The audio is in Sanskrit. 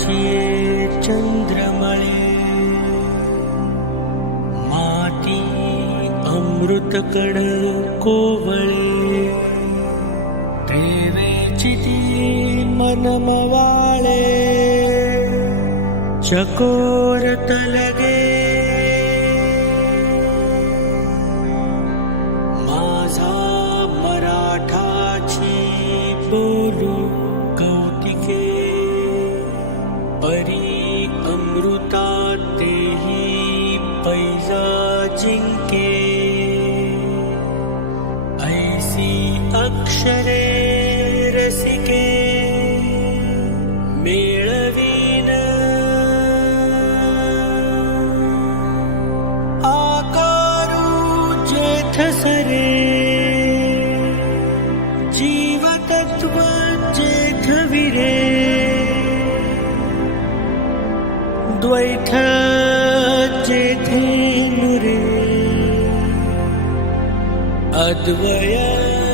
छिये चन्द्रमळे माती अमृतकण कोवळे प्रेमेची ती मनमवाळे चकोरत लगे अमृता तेही पैजा जिंके ऐसी अक्षरे मेळवीन। आकारू जेथ अद्वैठाचे थे अद्वया